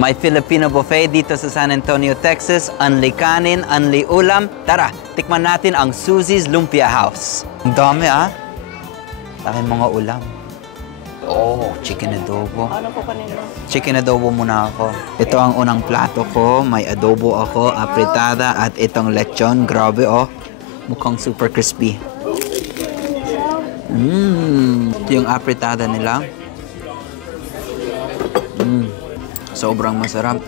May Filipino buffet dito sa San Antonio, Texas. Unli kanin, unli ulam. Tara, tikman natin ang Susie's Lumpia House. Ang dami Dami mga ulam. Oh, chicken adobo. Ano po kanina? Chicken adobo muna ako. Ito ang unang plato ko. May adobo ako, apritada, at itong lechon. Grabe mukhang super crispy. Ito yung apritada nila. Sobrang masarap.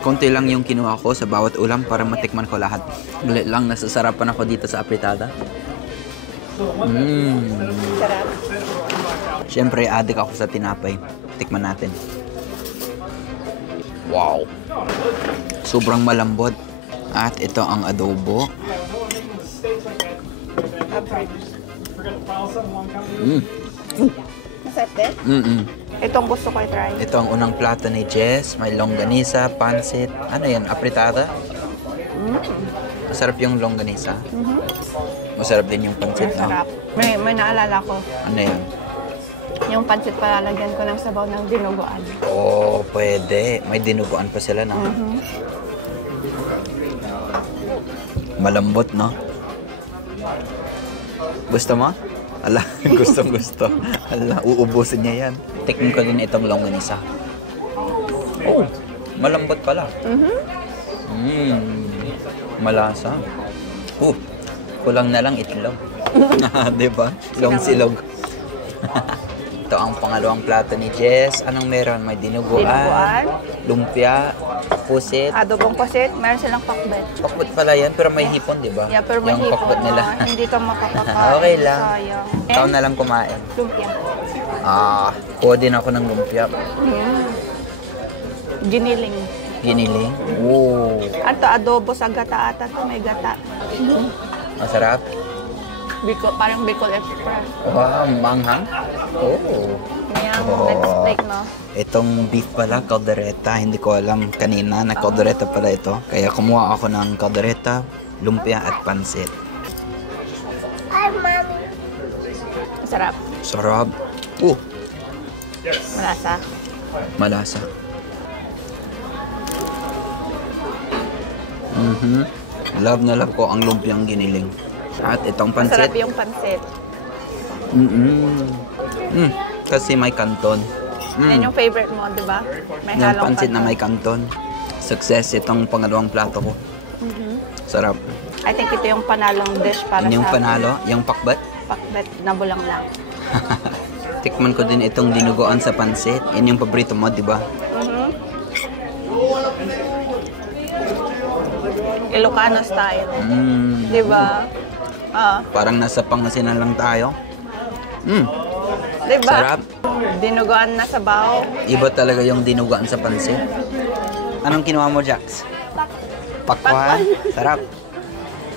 Konti lang yung kinuha ko sa bawat ulam para matikman ko lahat. Ulit lang, nasasarapan ako dito sa apritada. Sarap. Siyempre, adik ako sa tinapay. Tikman natin. Wow! Sobrang malambot. At ito ang adobo. Masarap din? Itong gusto ko i-try. Ito ang unang plato ni Jess. May longganisa, pansit. Ano yan? Apritada? Masarap yung longganisa. Masarap din yung pansit. Masarap. May naalala ko. Ano yan? Yung pansit palalagyan ko ng sabaw ng dinuguan. Oh, pwede. May dinuguan pa sila, no? Malambot, no? Gusto mo? Ala, gustong-gusto. Ala, uubusin niya yan. Tikman ko din itong longganisa. Oh, malambot pala. Malasa. Kulang na lang itlog. Diba? Long silog. Ito ang pangalawang plato ni Jess. Anong meron? May dinuguan, lumpia, pusit. Adobong pusit, meron silang pakbet. Pakbet pala yan, pero may hipon, di ba? Yeah, pero may yung hipon. pakbet nila. Hindi ka makakakain. Okay lang. Sayang. Ikaw na lang kumain. Lumpia. Kuha din ako ng lumpia. Giniling. Giniling. Oh. Ato, adobo sa gata ata to. May gata. Masarap. Parang Bicol Express. Wow, manghang. Oh. Ayan, next steak, no? Itong beef pala, caldereta. Hindi ko alam kanina na caldereta pala ito. Kaya kumuha ako ng caldereta, lumpia at pansit. Hi, Mommy. Sarap. Sarap. Malasa. Malasa. Love na love ko ang lumpiang giniling. At itong pansit. Masarap yung pansit. Kasi may kanton. Yan yung favorite mo, di ba? May Yung halong pansit na kanton. may kanton. Success itong pangalawang plato ko. Sarap. I think ito yung panalong dish para Yung sa panalo, yung pakbat. pakbet na bulang lang. Tikman ko din itong dinuguan sa pansit. Yan yung paborito mo, di ba? Ilocano style. Di ba? Parang nasa Pangasinan lang tayo. Di ba? Sarap. Dinuguan na sabaw. Iba talaga yung dinuguan sa pansit. Anong kinuha mo, Jax? Pakwan. Sarap.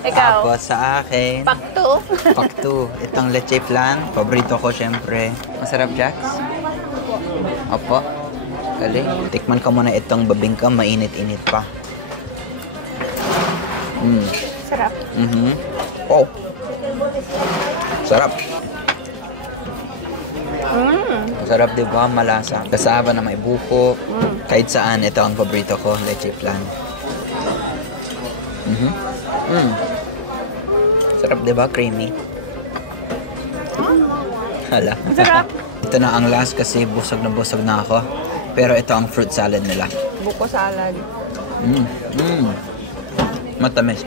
Ikaw? Tapos sa akin, Pakto. pakto. Itong leche flan. Paborito ko, syempre. Masarap, Jax? Opo. Galing. Tikman ka muna itong babingka. Mainit-init pa. Sarap. Oh. Sarap. Masarap, di ba? Malasa. Kasaba na may buko. Kahit saan, ito ang paborito ko, leche flan. Sarap, di ba? Creamy. Hala. Sarap. Ito na ang last kasi busog na ako. Pero ito ang fruit salad nila. Buko salad. Matamis.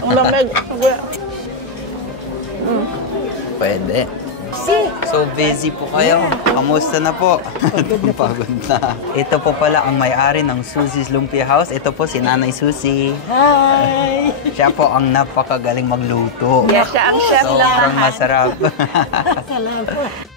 Ang lamig. Pwede. So busy po kayo. Kamusta na po? Pagod na. Ito po pala ang may-ari ng Susie's Lumpia House. Ito po si Nanay Susie. Hi! Siya po ang napakagaling magluto. Yeah, siya ang chef lang. Sobrang masarap. Salamat.